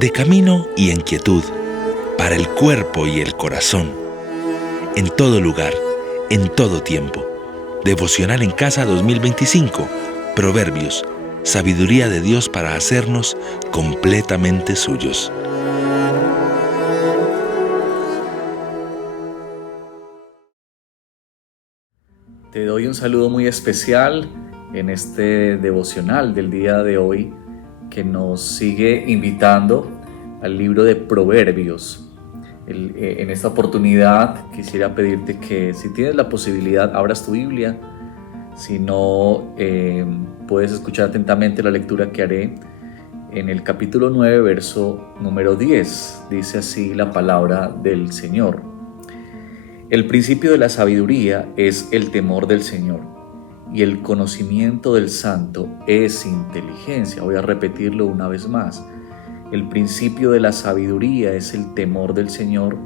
de camino y en quietud, para el cuerpo y el corazón, en todo lugar, en todo tiempo. Devocional en Casa 2025, Proverbios, sabiduría de Dios para hacernos completamente suyos. Te doy un saludo muy especial en este devocional del día de hoy que nos sigue invitando al libro de Proverbios. En esta oportunidad quisiera pedirte que si tienes la posibilidad abras tu Biblia, si no puedes escuchar atentamente la lectura que haré en el capítulo 9, verso número 10. Dice así la palabra del Señor. El principio de la sabiduría es el temor del Señor, y el conocimiento del santo es inteligencia. Voy a repetirlo una vez más. El principio de la sabiduría es el temor del Señor,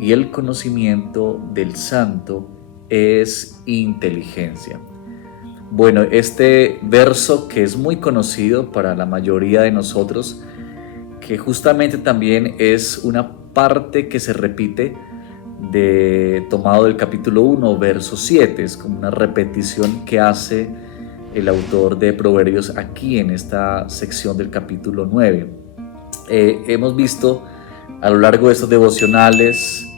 y el conocimiento del santo es inteligencia. Bueno, este verso que es muy conocido para la mayoría de nosotros, que justamente también es una parte que se repite tomado del capítulo 1, verso 7, es como una repetición que hace el autor de Proverbios aquí en esta sección del capítulo 9. Hemos visto a lo largo de estos devocionales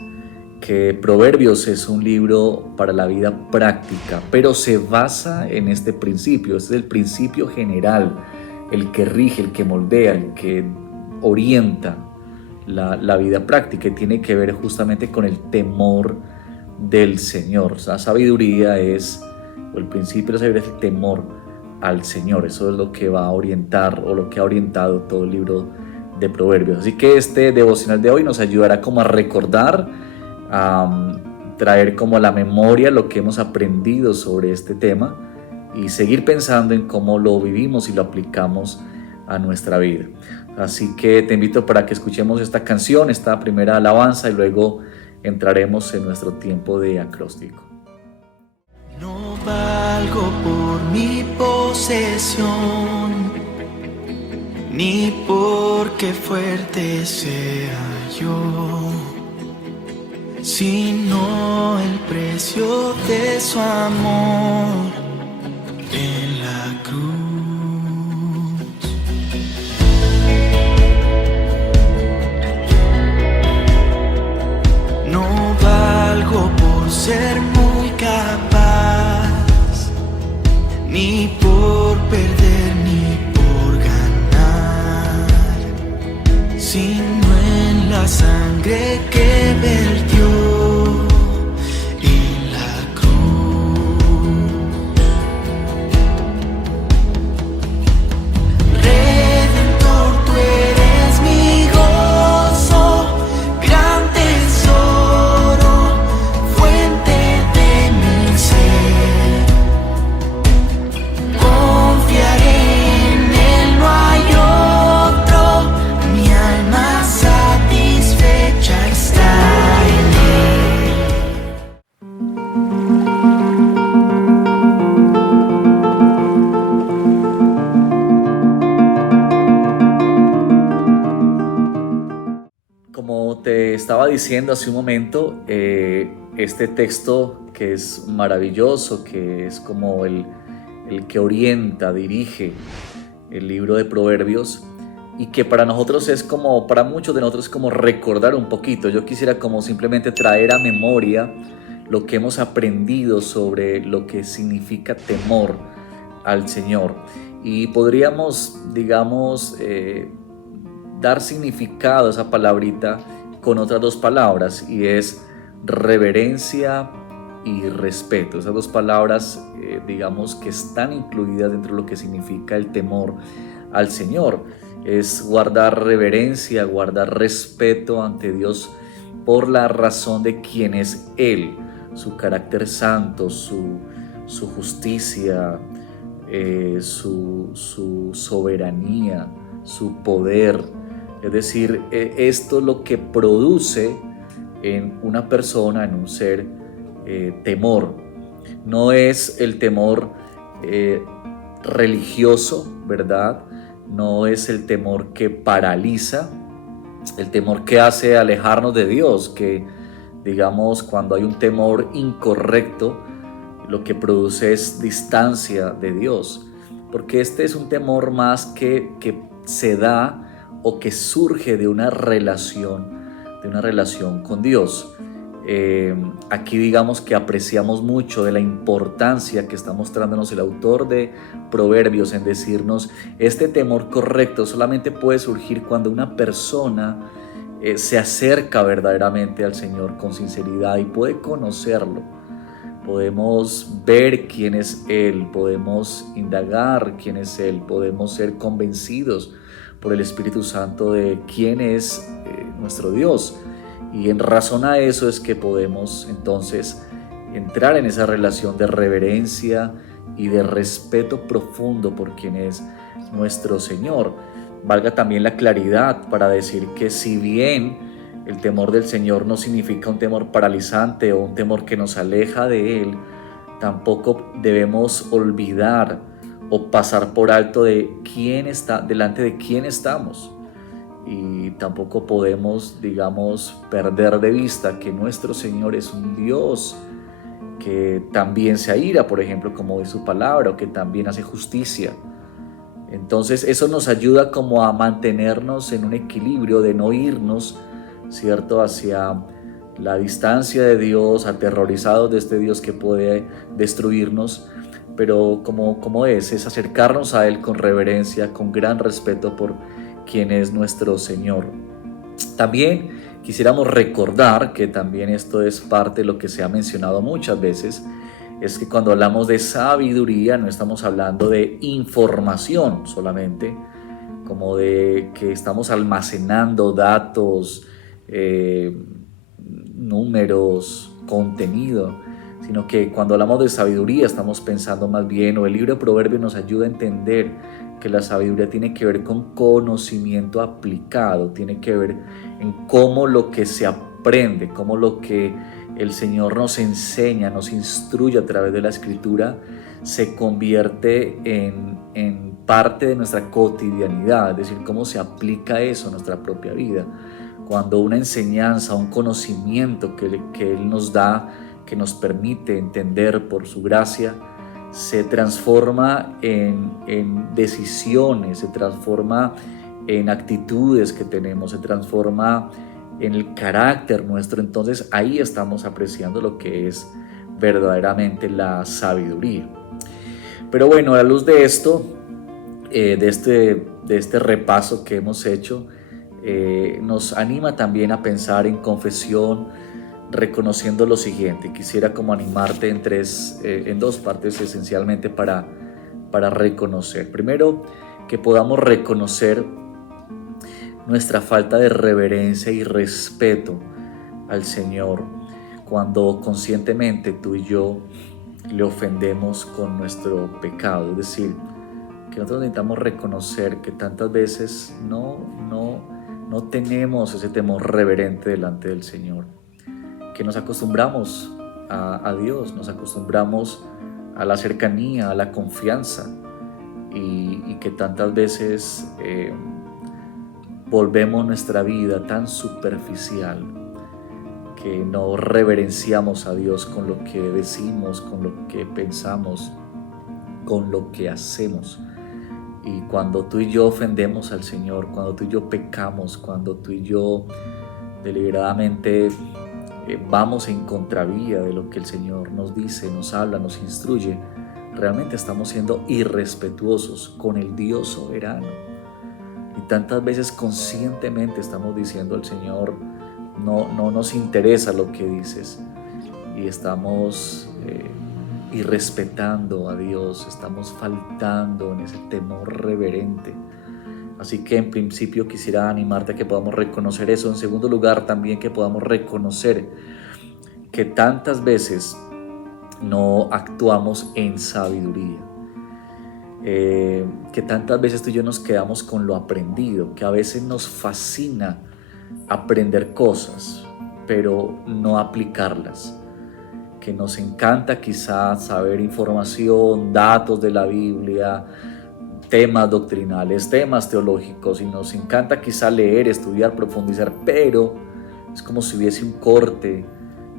que Proverbios es un libro para la vida práctica, pero se basa en este principio. Este es el principio general, el que rige, el que moldea, el que orienta la vida práctica, y tiene que ver justamente con el temor del Señor. La sabiduría o el principio de la sabiduría es el temor al Señor. Eso es lo que va a orientar, o lo que ha orientado todo el libro de Proverbios. Así que este devocional de hoy nos ayudará como a recordar, a traer como a la memoria lo que hemos aprendido sobre este tema y seguir pensando en cómo lo vivimos y lo aplicamos a nuestra vida. Así que te invito para que escuchemos esta canción, esta primera alabanza, y luego entraremos en nuestro tiempo de acróstico. No valgo por mi posesión, ni porque fuerte sea yo, sino el precio de su amor en la cruz. No valgo por ser muy capaz, ni por perder ni por ganar, sino en la sangre que vertió en la cruz. Redentor, tú eres mi gozo, gran tesoro, fuente de mi ser. Confiaré en él, no hay otro, mi alma satisfecha está en él. Como te estaba diciendo hace un momento, este texto que es maravilloso, que es como el que orienta, dirige el libro de Proverbios, y que para nosotros es como, para muchos de nosotros es como recordar un poquito. Yo quisiera como simplemente traer a memoria lo que hemos aprendido sobre lo que significa temor al Señor. Y podríamos, digamos, dar significado a esa palabrita con otras dos palabras, y es reverencia y respeto. Esas dos palabras, digamos, que están incluidas dentro de lo que significa el temor al Señor. Es guardar reverencia, guardar respeto ante Dios por la razón de quién es Él, su carácter santo, su justicia, su soberanía, su poder. Es decir, esto es lo que produce en una persona, en un ser, temor. No es el temor religioso, ¿verdad? no es el temor que paraliza, el temor que hace alejarnos de Dios, que digamos cuando hay un temor incorrecto, lo que produce es distancia de Dios, porque este es un temor más que se da o que surge de una relación con Dios. Aquí digamos que apreciamos mucho de la importancia que está mostrándonos el autor de Proverbios en decirnos, este temor correcto solamente puede surgir cuando una persona se acerca verdaderamente al Señor con sinceridad y puede conocerlo. Podemos ver quién es Él, podemos indagar quién es Él, podemos ser convencidos por el Espíritu Santo de quién es nuestro Dios. Y en razón a eso es que podemos entonces entrar en esa relación de reverencia y de respeto profundo por quien es nuestro Señor. Valga también la claridad para decir que si bien el temor del Señor no significa un temor paralizante o un temor que nos aleja de Él, tampoco debemos olvidar o pasar por alto de quién está, delante de quién estamos. Y tampoco podemos, digamos, perder de vista que nuestro Señor es un Dios que también se aira, por ejemplo, como dice su palabra, o que también hace justicia. Entonces eso nos ayuda como a mantenernos en un equilibrio de no irnos, ¿cierto?, hacia la distancia de Dios, aterrorizados de este Dios que puede destruirnos, pero como es acercarnos a Él con reverencia, con gran respeto por quien es nuestro Señor. También quisiéramos recordar que también esto es parte de lo que se ha mencionado muchas veces, es que cuando hablamos de sabiduría no estamos hablando de información solamente, como de que estamos almacenando datos, números, contenido, sino que cuando hablamos de sabiduría estamos pensando más bien, o el libro de Proverbios nos ayuda a entender que la sabiduría tiene que ver con conocimiento aplicado, tiene que ver en cómo lo que se aprende, cómo lo que el Señor nos enseña, nos instruye a través de la Escritura, se convierte en parte de nuestra cotidianidad, es decir, cómo se aplica eso a nuestra propia vida. Cuando una enseñanza, un conocimiento que Él nos da, que nos permite entender por su gracia, se transforma en decisiones, se transforma en actitudes que tenemos, se transforma en el carácter nuestro, entonces ahí estamos apreciando lo que es verdaderamente la sabiduría. Pero bueno, a la luz de esto, de este repaso que hemos hecho, nos anima también a pensar en confesión, reconociendo lo siguiente. Quisiera como animarte en dos partes esencialmente para reconocer. Primero, que podamos reconocer nuestra falta de reverencia y respeto al Señor cuando conscientemente tú y yo le ofendemos con nuestro pecado. Es decir, que nosotros necesitamos reconocer que tantas veces no tenemos ese temor reverente delante del Señor, que nos acostumbramos a Dios, nos acostumbramos a la cercanía, a la confianza, y que tantas veces volvemos nuestra vida tan superficial que no reverenciamos a Dios con lo que decimos, con lo que pensamos, con lo que hacemos. Y cuando tú y yo ofendemos al Señor, cuando tú y yo pecamos, cuando tú y yo deliberadamente vamos en contravía de lo que el Señor nos dice, nos habla, nos instruye, realmente estamos siendo irrespetuosos con el Dios soberano. Y tantas veces conscientemente estamos diciendo al Señor, no nos interesa lo que dices, y estamos irrespetando a Dios, estamos faltando en ese temor reverente. Así que en principio quisiera animarte a que podamos reconocer eso. En segundo lugar, también que podamos reconocer que tantas veces no actuamos en sabiduría, que tantas veces tú y yo nos quedamos con lo aprendido, que a veces nos fascina aprender cosas, pero no aplicarlas, que nos encanta quizás saber información, datos de la Biblia, temas doctrinales, temas teológicos, y nos encanta quizá leer, estudiar, profundizar, pero es como si hubiese un corte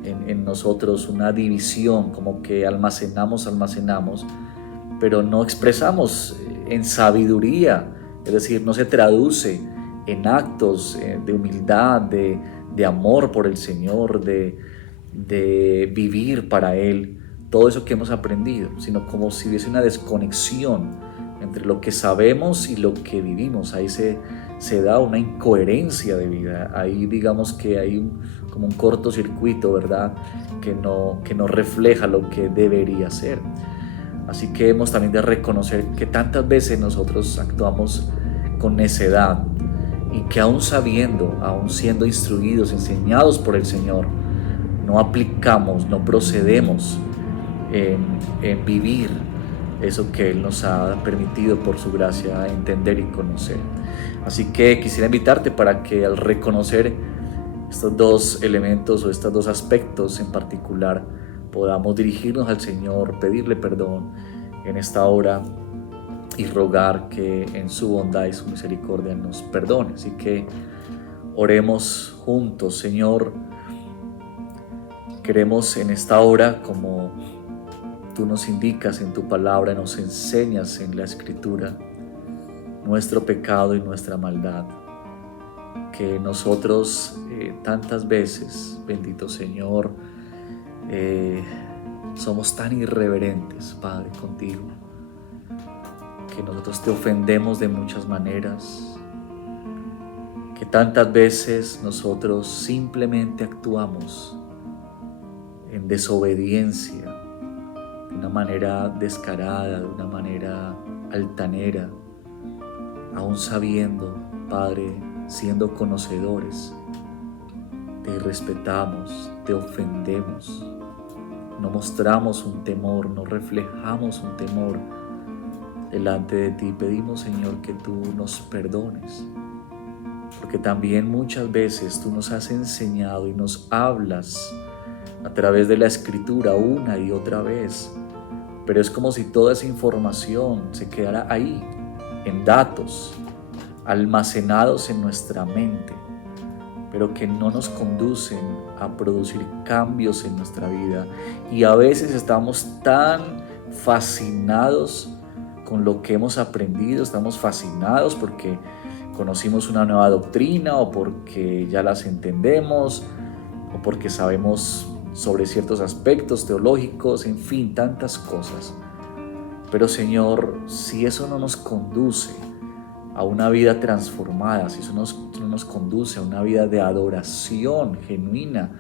en nosotros, una división, como que almacenamos, pero no expresamos en sabiduría, es decir, no se traduce en actos de humildad, de amor por el Señor, de vivir para Él, todo eso que hemos aprendido, sino como si hubiese una desconexión entre lo que sabemos y lo que vivimos. Ahí se da una incoherencia de vida, ahí digamos que hay como un cortocircuito, ¿verdad? Que no refleja lo que debería ser. Así que hemos también de reconocer que tantas veces nosotros actuamos con necedad y que aún sabiendo, aún siendo instruidos, enseñados por el Señor, no aplicamos, no procedemos en vivir eso que Él nos ha permitido por su gracia entender y conocer. Así que quisiera invitarte para que al reconocer estos dos elementos o estos dos aspectos en particular, podamos dirigirnos al Señor, pedirle perdón en esta hora y rogar que en su bondad y su misericordia nos perdone. Así que oremos juntos. Señor, queremos en esta hora, como tú nos indicas en tu palabra, nos enseñas en la Escritura, nuestro pecado y nuestra maldad, que nosotros tantas veces, bendito Señor, somos tan irreverentes, Padre, contigo, que nosotros te ofendemos de muchas maneras, que tantas veces nosotros simplemente actuamos en desobediencia, de una manera descarada, de una manera altanera, aún sabiendo, Padre, siendo conocedores, te irrespetamos, te ofendemos, no mostramos un temor, no reflejamos un temor delante de ti. Pedimos, Señor, que tú nos perdones, porque también muchas veces tú nos has enseñado y nos hablas a través de la Escritura una y otra vez, pero es como si toda esa información se quedara ahí, en datos, almacenados en nuestra mente, pero que no nos conducen a producir cambios en nuestra vida. Y a veces estamos tan fascinados con lo que hemos aprendido, estamos fascinados porque conocimos una nueva doctrina o porque ya las entendemos o porque sabemos sobre ciertos aspectos teológicos, en fin, tantas cosas. Pero Señor, si eso no nos conduce a una vida transformada, si eso no nos conduce a una vida de adoración genuina,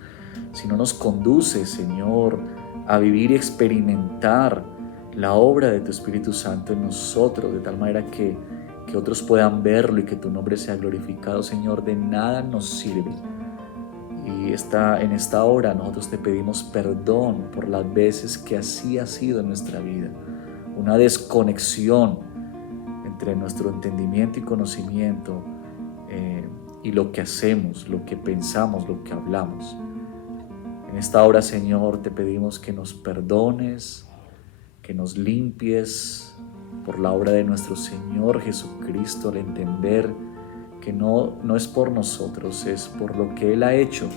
si no nos conduce, Señor, a vivir y experimentar la obra de tu Espíritu Santo en nosotros, de tal manera que otros puedan verlo y que tu nombre sea glorificado, Señor, de nada nos sirve. Y en esta hora nosotros te pedimos perdón por las veces que así ha sido en nuestra vida, una desconexión entre nuestro entendimiento y conocimiento y lo que hacemos, lo que pensamos, lo que hablamos. En esta hora, Señor, te pedimos que nos perdones, que nos limpies por la obra de nuestro Señor Jesucristo, al entender que no es por nosotros, es por lo que Él ha hecho,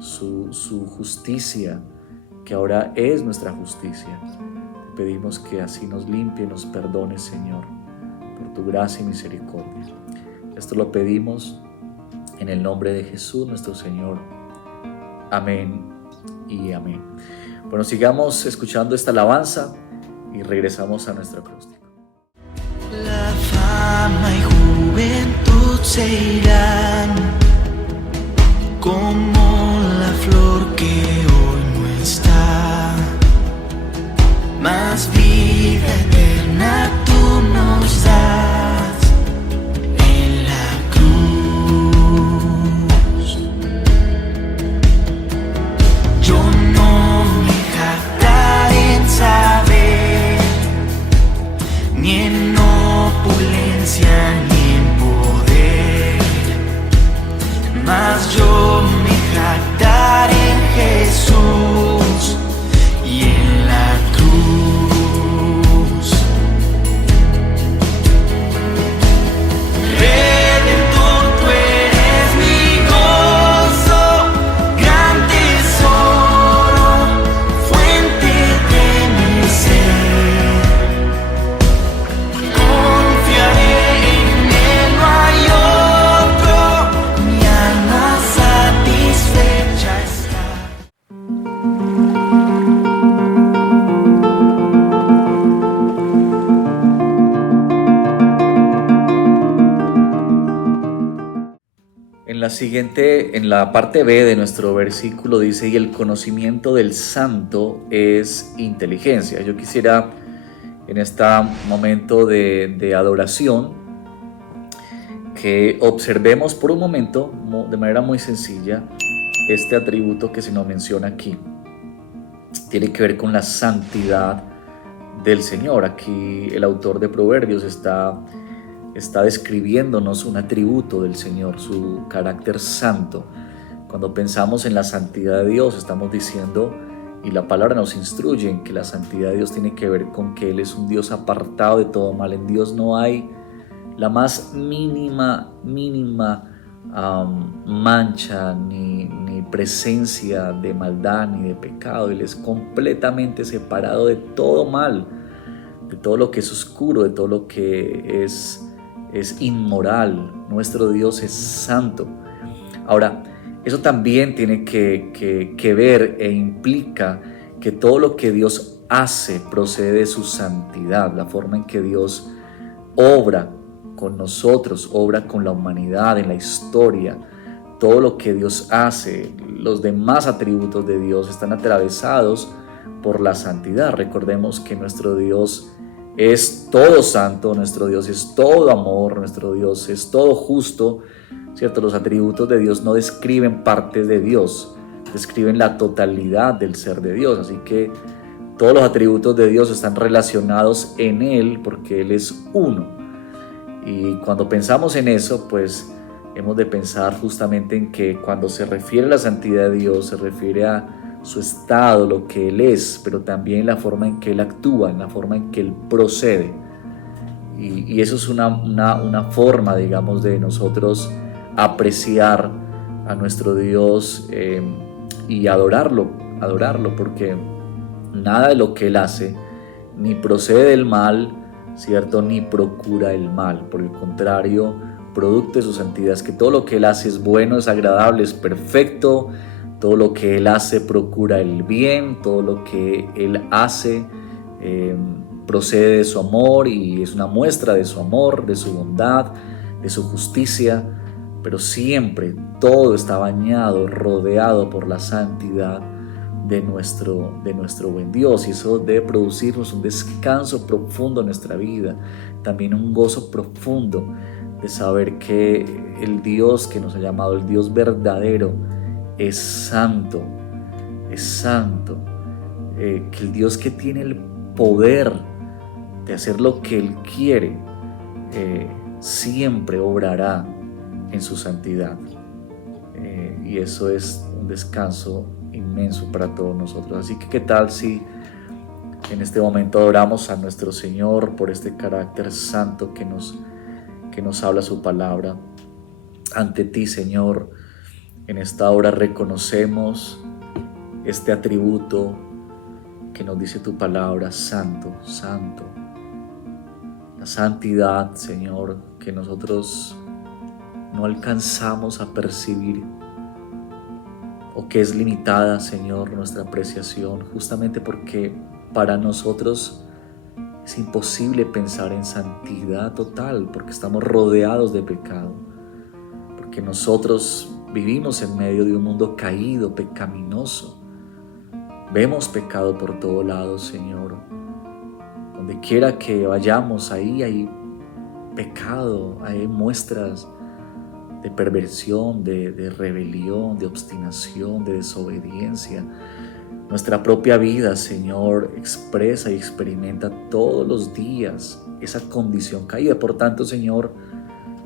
su justicia, que ahora es nuestra justicia. Te pedimos que así nos limpie, nos perdone, Señor, por tu gracia y misericordia. Esto lo pedimos en el nombre de Jesús, nuestro Señor. Amén y amén. Bueno, sigamos escuchando esta alabanza y regresamos a nuestro acróstico. La fama y juventud se irán como la flor que hoy no está, más vida eterna tú nos das en la cruz. Yo no me jactaré en saber, ni en opulencia ni en poder, mas yo me jactaré en Jesús. En la parte B de nuestro versículo dice, y el conocimiento del santo es inteligencia. Yo quisiera en este momento de adoración que observemos por un momento, de manera muy sencilla, este atributo que se nos menciona aquí. Tiene que ver con la santidad del Señor. Aquí el autor de Proverbios está describiéndonos un atributo del Señor, su carácter santo. Cuando pensamos en la santidad de Dios, estamos diciendo, y la palabra nos instruye en que la santidad de Dios tiene que ver con que Él es un Dios apartado de todo mal. En Dios no hay la más mínima mancha ni presencia de maldad ni de pecado. Él es completamente separado de todo mal, de todo lo que es oscuro, de todo lo que es inmoral. Nuestro Dios es santo. Ahora, eso también tiene que ver e implica que todo lo que Dios hace procede de su santidad, la forma en que Dios obra con nosotros, obra con la humanidad, en la historia. Todo lo que Dios hace, los demás atributos de Dios están atravesados por la santidad. Recordemos que nuestro Dios es todo santo, nuestro Dios es todo amor, nuestro Dios es todo justo, ¿cierto? Los atributos de Dios no describen partes de Dios, describen la totalidad del ser de Dios. Así que todos los atributos de Dios están relacionados en Él porque Él es uno. Y cuando pensamos en eso, pues hemos de pensar justamente en que cuando se refiere a la santidad de Dios, se refiere a su estado, lo que Él es, pero también la forma en que Él actúa, en la forma en que Él procede. Y eso es una forma, digamos, de nosotros apreciar a nuestro Dios y adorarlo, porque nada de lo que Él hace ni procede del mal, ¿cierto? Ni procura el mal. Por el contrario, producto de su santidad es que todo lo que Él hace es bueno, es agradable, es perfecto. Todo lo que Él hace procura el bien, todo lo que Él hace procede de su amor y es una muestra de su amor, de su bondad, de su justicia, pero siempre todo está bañado, rodeado por la santidad de nuestro buen Dios, y eso debe producirnos un descanso profundo en nuestra vida, también un gozo profundo de saber que el Dios que nos ha llamado, el Dios verdadero, es santo, que el Dios que tiene el poder de hacer lo que Él quiere, siempre obrará en su santidad, y eso es un descanso inmenso para todos nosotros. Así que ¿qué tal si en este momento adoramos a nuestro Señor por este carácter santo que nos habla su palabra? Ante ti, Señor, en esta hora reconocemos este atributo que nos dice tu palabra: santo, santo. La santidad, Señor, que nosotros no alcanzamos a percibir, o que es limitada, Señor, nuestra apreciación, justamente porque para nosotros es imposible pensar en santidad total, porque estamos rodeados de pecado, porque nosotros vivimos en medio de un mundo caído, pecaminoso. Vemos pecado por todos lados, Señor. Donde quiera que vayamos, ahí hay pecado, hay muestras de perversión, de rebelión, de obstinación, de desobediencia. Nuestra propia vida, Señor, expresa y experimenta todos los días esa condición caída. Por tanto, Señor,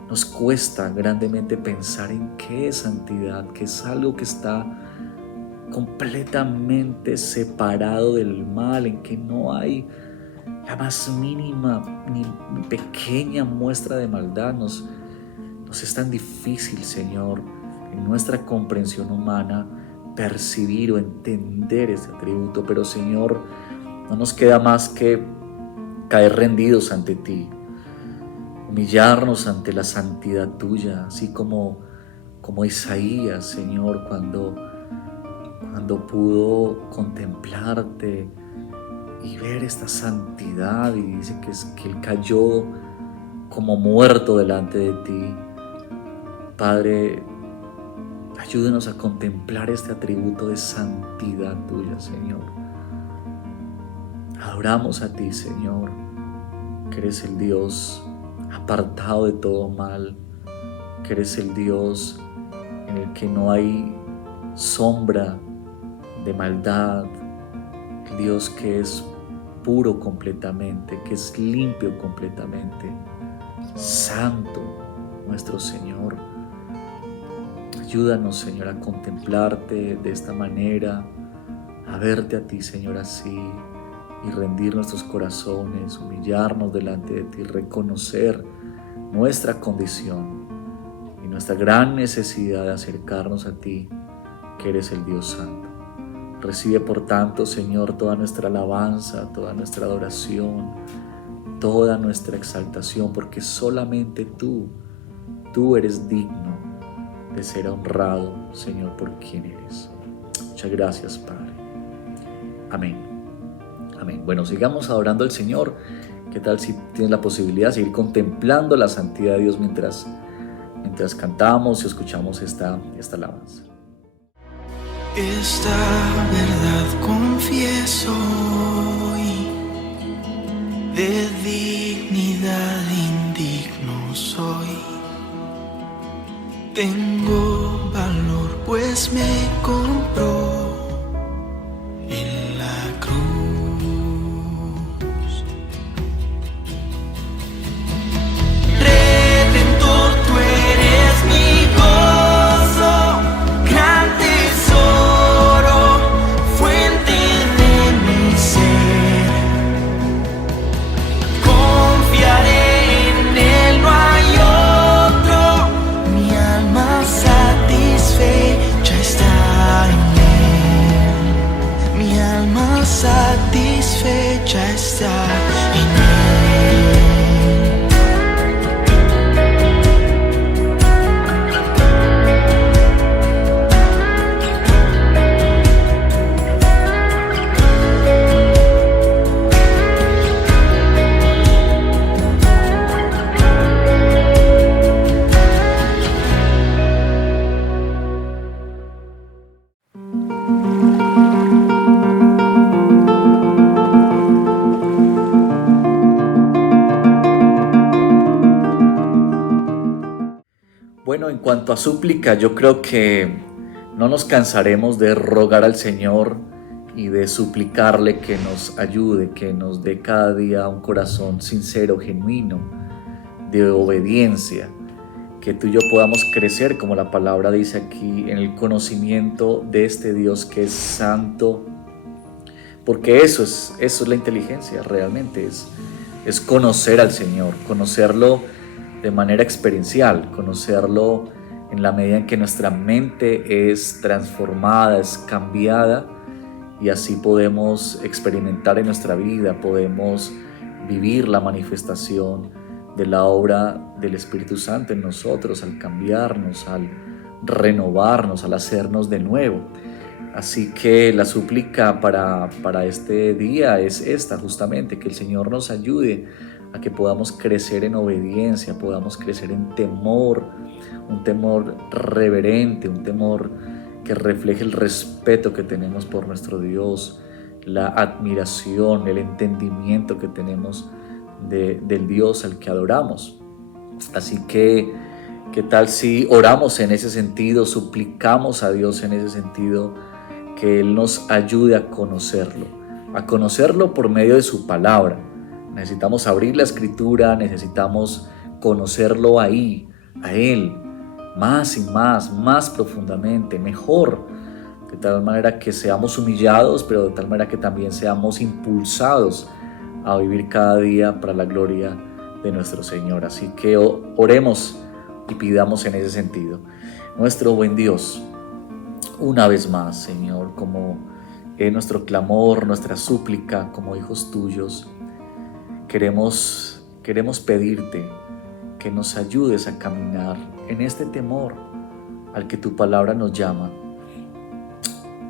nos cuesta grandemente pensar en qué es santidad, que es algo que está completamente separado del mal, en que no hay la más mínima ni pequeña muestra de maldad. Nos es tan difícil, Señor, en nuestra comprensión humana percibir o entender este atributo, pero, Señor, no nos queda más que caer rendidos ante ti, humillarnos ante la santidad tuya, así como Isaías, Señor, cuando pudo contemplarte y ver esta santidad, y dice que él cayó como muerto delante de ti. Padre, Ayúdanos a contemplar este atributo de santidad tuya, Señor. Adoramos a ti, Señor, que eres el Dios apartado de todo mal, que eres el Dios en el que no hay sombra de maldad, el Dios que es puro completamente, que es limpio completamente, santo nuestro Señor. Ayúdanos, Señor, a contemplarte de esta manera, a verte a ti, Señor, así, y rendir nuestros corazones, humillarnos delante de ti, reconocer nuestra condición y nuestra gran necesidad de acercarnos a ti, que eres el Dios Santo. Recibe, por tanto, Señor, toda nuestra alabanza, toda nuestra adoración, toda nuestra exaltación, porque solamente tú eres digno de ser honrado, Señor, por quien eres. Muchas gracias, Padre. Amén. Amén. Bueno, sigamos adorando al Señor. ¿Qué tal si tienes la posibilidad de seguir contemplando la santidad de Dios mientras cantamos y escuchamos esta alabanza? Esta verdad confieso hoy, de dignidad indigno soy. Tengo valor pues me compró en la cruz. Redentor, tú eres mi gozo, gran tesoro, fuente de mi ser. Confiaré en él, no hay otro. Mi alma satisfecha está en él. Mi alma satisfecha está en él. Bueno, en cuanto a súplica, yo creo que no nos cansaremos de rogar al Señor y de suplicarle que nos ayude, que nos dé cada día un corazón sincero, genuino, de obediencia, que tú y yo podamos crecer, como la palabra dice aquí, en el conocimiento de este Dios que es santo, porque eso es la inteligencia, realmente es conocer al Señor, conocerlo de manera experiencial, conocerlo en la medida en que nuestra mente es transformada, es cambiada, y así podemos experimentar en nuestra vida, podemos vivir la manifestación de la obra del Espíritu Santo en nosotros, al cambiarnos, al renovarnos, al hacernos de nuevo. Así que la súplica para este día es esta, justamente, que el Señor nos ayude a que podamos crecer en obediencia, podamos crecer en temor, un temor reverente, un temor que refleje el respeto que tenemos por nuestro Dios, la admiración, el entendimiento que tenemos del Dios al que adoramos. Así que, ¿qué tal si oramos en ese sentido, suplicamos a Dios en ese sentido, que Él nos ayude a conocerlo por medio de su palabra? Necesitamos abrir la Escritura, necesitamos conocerlo ahí, a Él, más y más profundamente, mejor, de tal manera que seamos humillados, pero de tal manera que también seamos impulsados a vivir cada día para la gloria de nuestro Señor. Así que oremos y pidamos en ese sentido. Nuestro buen Dios, una vez más, Señor, como nuestro clamor, nuestra súplica como hijos tuyos, queremos pedirte que nos ayudes a caminar en este temor al que tu palabra nos llama,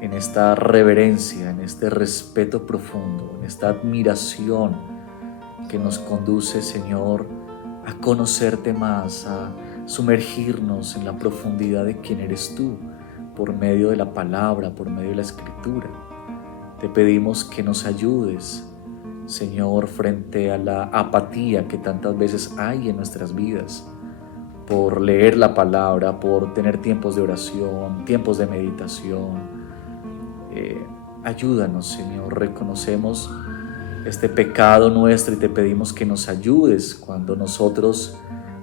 en esta reverencia, en este respeto profundo, en esta admiración que nos conduce, Señor, a conocerte más, a sumergirnos en la profundidad de quién eres tú, por medio de la palabra, por medio de la escritura. Te pedimos que nos ayudes, Señor, frente a la apatía que tantas veces hay en nuestras vidas, por leer la palabra, por tener tiempos de oración, tiempos de meditación. Ayúdanos, Señor, reconocemos este pecado nuestro y te pedimos que nos ayudes cuando nosotros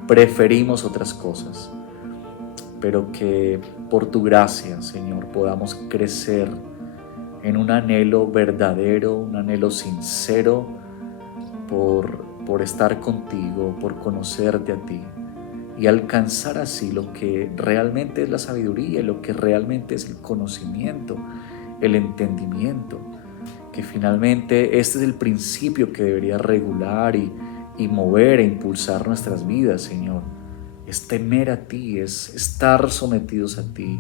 preferimos otras cosas, pero que por tu gracia, Señor, podamos crecer en un anhelo verdadero, un anhelo sincero por estar contigo, por conocerte a ti y alcanzar así lo que realmente es la sabiduría, lo que realmente es el conocimiento, el entendimiento, que finalmente este es el principio que debería regular y mover e impulsar nuestras vidas, Señor. Es temer a ti, es estar sometidos a ti,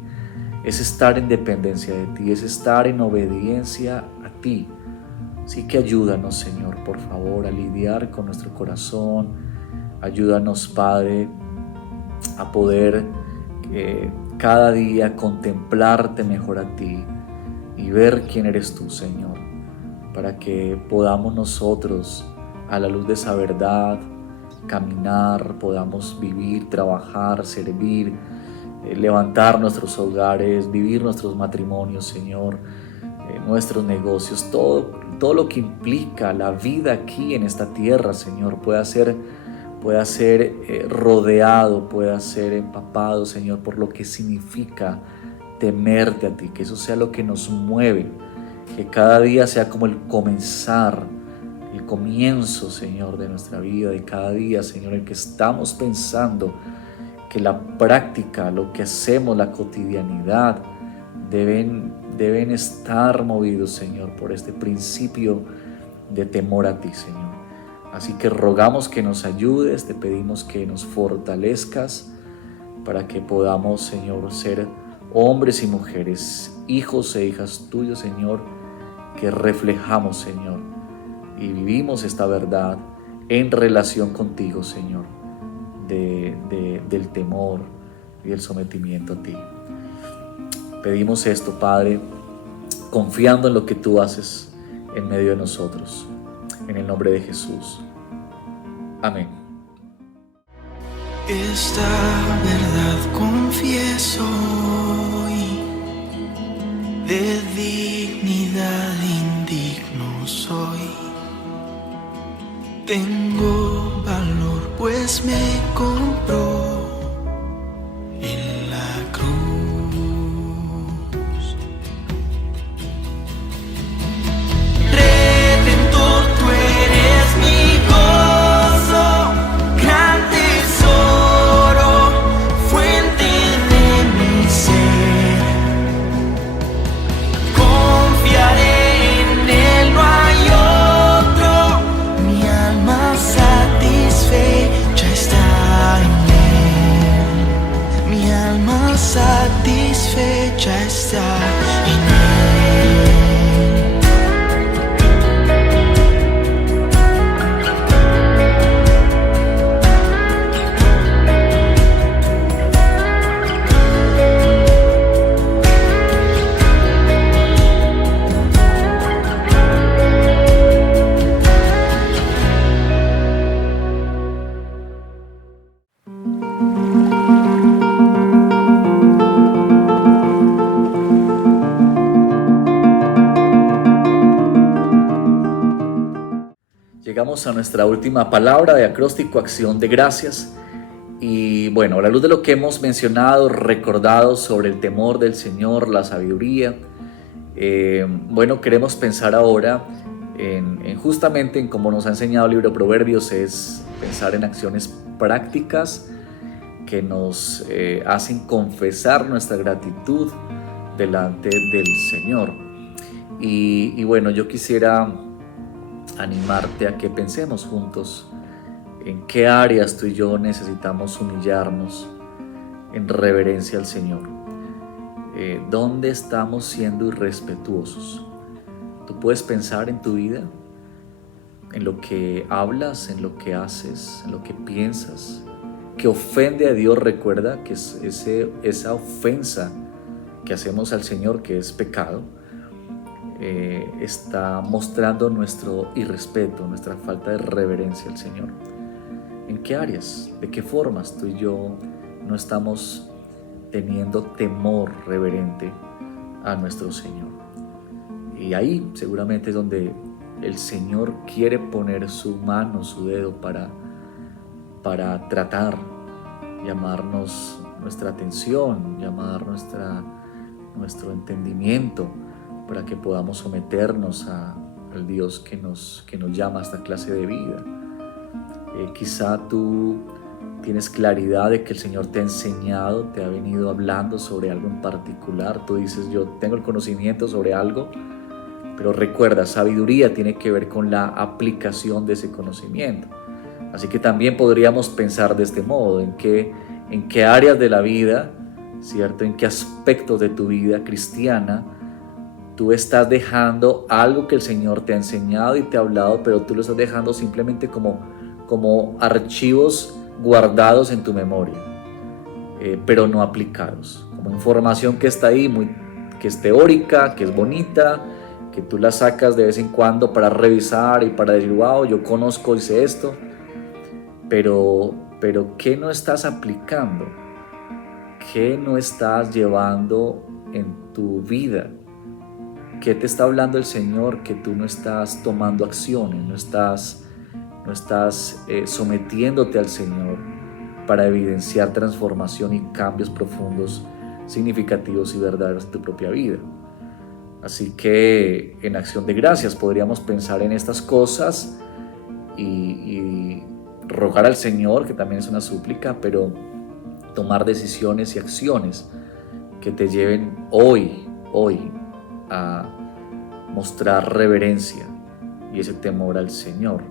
es estar en dependencia de ti, es estar en obediencia a ti. Así que ayúdanos, Señor, por favor, a lidiar con nuestro corazón. Ayúdanos, Padre, a poder cada día contemplarte mejor a ti y ver quién eres tú, Señor, para que podamos nosotros, a la luz de esa verdad, caminar, podamos vivir, trabajar, servir, levantar nuestros hogares, vivir nuestros matrimonios, Señor, nuestros negocios, todo lo que implica la vida aquí en esta tierra, Señor, pueda ser rodeado, pueda ser empapado, Señor, por lo que significa temerte a ti, que eso sea lo que nos mueve, que cada día sea como el comenzar, el comienzo, Señor, de nuestra vida, de cada día, Señor, en que estamos pensando que la práctica, lo que hacemos, la cotidianidad, deben estar movidos, Señor, por este principio de temor a ti, Señor. Así que rogamos que nos ayudes, te pedimos que nos fortalezcas para que podamos, Señor, ser hombres y mujeres, hijos e hijas tuyos, Señor, que reflejamos, Señor, y vivimos esta verdad en relación contigo, Señor, del temor y del sometimiento a ti. Pedimos esto, Padre, confiando en lo que tú haces en medio de nosotros, en el nombre de Jesús. Amén. Esta verdad confieso hoy, de dignidad indigno soy. Tengo valor pues me compró en la cruz. Redentor, tú eres mi gozo, gran tesoro, fuente de mi ser. Confiaré en él, no hay otro, mi alma satisfecha está en él, mi alma satisfecha está en él. Llegamos a nuestra última palabra de acróstico, acción de gracias. Y bueno, a la luz de lo que hemos mencionado, recordado sobre el temor del Señor, la sabiduría, bueno, queremos pensar ahora en justamente en cómo nos ha enseñado el libro de Proverbios, es pensar en acciones prácticas que nos hacen confesar nuestra gratitud delante del Señor. Y bueno, yo quisiera animarte a que pensemos juntos en qué áreas tú y yo necesitamos humillarnos en reverencia al Señor. ¿Dónde estamos siendo irrespetuosos? Tú puedes pensar en tu vida, en lo que hablas, en lo que haces, en lo que piensas, que ofende a Dios. Recuerda que esa ofensa que hacemos al Señor, que es pecado, está mostrando nuestro irrespeto, nuestra falta de reverencia al Señor. ¿En qué áreas, de qué formas tú y yo no estamos teniendo temor reverente a nuestro Señor? Y ahí seguramente es donde el Señor quiere poner su mano, su dedo para tratar, llamarnos nuestra atención, llamar nuestro entendimiento, para que podamos someternos al Dios que nos llama a esta clase de vida. Quizá tú tienes claridad de que el Señor te ha enseñado, te ha venido hablando sobre algo en particular. Tú dices, yo tengo el conocimiento sobre algo, pero recuerda, sabiduría tiene que ver con la aplicación de ese conocimiento. Así que también podríamos pensar de este modo, en qué áreas de la vida, ¿cierto? En qué aspectos de tu vida cristiana tú estás dejando algo que el Señor te ha enseñado y te ha hablado, pero tú lo estás dejando simplemente como archivos guardados en tu memoria, pero no aplicados, como información que está ahí, que es teórica, que es bonita, que tú la sacas de vez en cuando para revisar y para decir, wow, yo conozco y sé esto, pero ¿qué no estás aplicando? ¿Qué no estás llevando en tu vida? ¿Qué te está hablando el Señor que tú no estás tomando acciones, no estás sometiéndote al Señor para evidenciar transformación y cambios profundos, significativos y verdaderos en tu propia vida? Así que en acción de gracias podríamos pensar en estas cosas y rogar al Señor, que también es una súplica, pero tomar decisiones y acciones que te lleven hoy a mostrar reverencia y ese temor al Señor.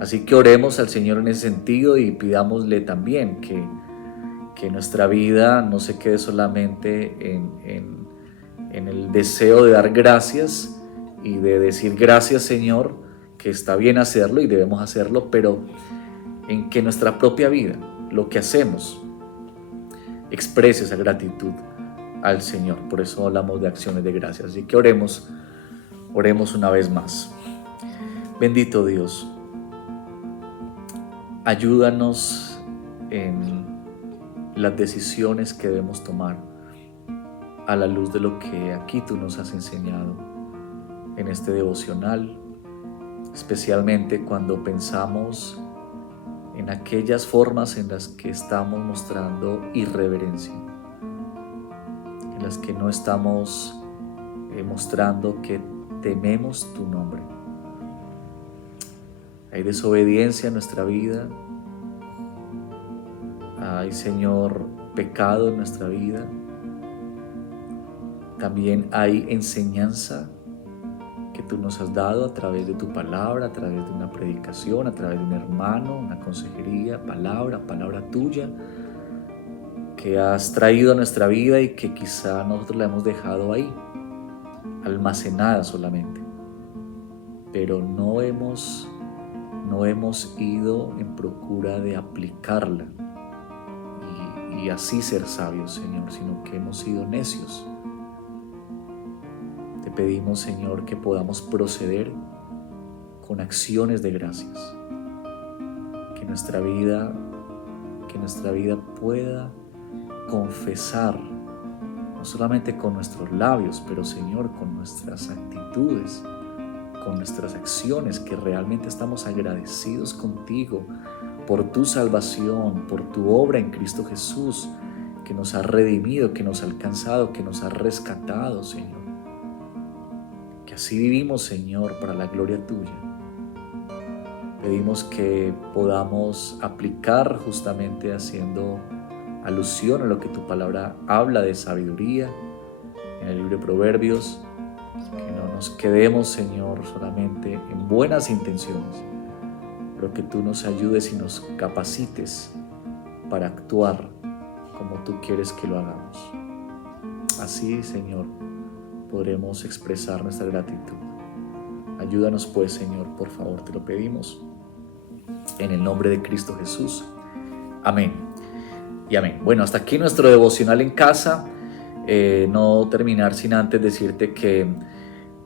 Así que oremos al Señor en ese sentido y pidámosle también que nuestra vida no se quede solamente en el deseo de dar gracias y de decir gracias, Señor, que está bien hacerlo y debemos hacerlo, pero en que nuestra propia vida, lo que hacemos, exprese esa gratitud al Señor. Por eso hablamos de acciones de gracias. Así que oremos una vez más. Bendito Dios, ayúdanos en las decisiones que debemos tomar a la luz de lo que aquí tú nos has enseñado en este devocional, especialmente cuando pensamos en aquellas formas en las que estamos mostrando irreverencia, en las que no estamos mostrando que tememos tu nombre. Hay desobediencia en nuestra vida, hay, Señor, pecado en nuestra vida, también hay enseñanza que tú nos has dado a través de tu palabra, a través de una predicación, a través de un hermano, una consejería, palabra tuya, que has traído a nuestra vida y que quizá nosotros la hemos dejado ahí, almacenada solamente, pero no hemos ido en procura de aplicarla y así ser sabios, Señor, sino que hemos sido necios. Te pedimos, Señor, que podamos proceder con acciones de gracias, que nuestra vida pueda confesar, no solamente con nuestros labios, pero, Señor, con nuestras actitudes, con nuestras acciones, que realmente estamos agradecidos contigo por tu salvación, por tu obra en Cristo Jesús, que nos ha redimido, que nos ha alcanzado, que nos ha rescatado, Señor. Que así vivimos, Señor, para la gloria tuya. Pedimos que podamos aplicar, justamente haciendo alusión a lo que tu palabra habla de sabiduría en el libro de Proverbios, que no nos quedemos, Señor, solamente en buenas intenciones, pero que tú nos ayudes y nos capacites para actuar como tú quieres que lo hagamos. Así, Señor, podremos expresar nuestra gratitud. Ayúdanos pues, Señor, por favor, te lo pedimos, en el nombre de Cristo Jesús. Amén y amén. Bueno, hasta aquí nuestro devocional en casa. no terminar sin antes decirte que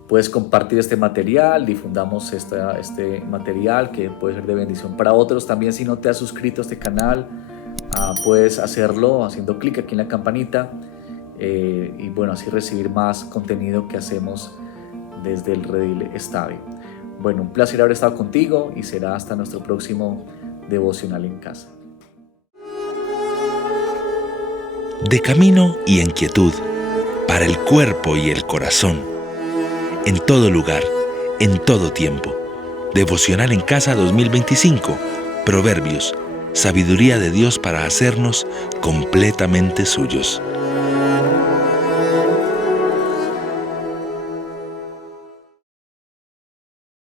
puedes compartir este material, difundamos este material que puede ser de bendición para otros. También, si no te has suscrito a este canal, puedes hacerlo haciendo clic aquí en la campanita y bueno, así recibir más contenido que hacemos desde el Redil Estadio. Bueno, un placer haber estado contigo y será hasta nuestro próximo devocional en casa. De camino y en quietud, para el cuerpo y el corazón, en todo lugar, en todo tiempo. Devocional en Casa 2025, Proverbios, sabiduría de Dios para hacernos completamente suyos.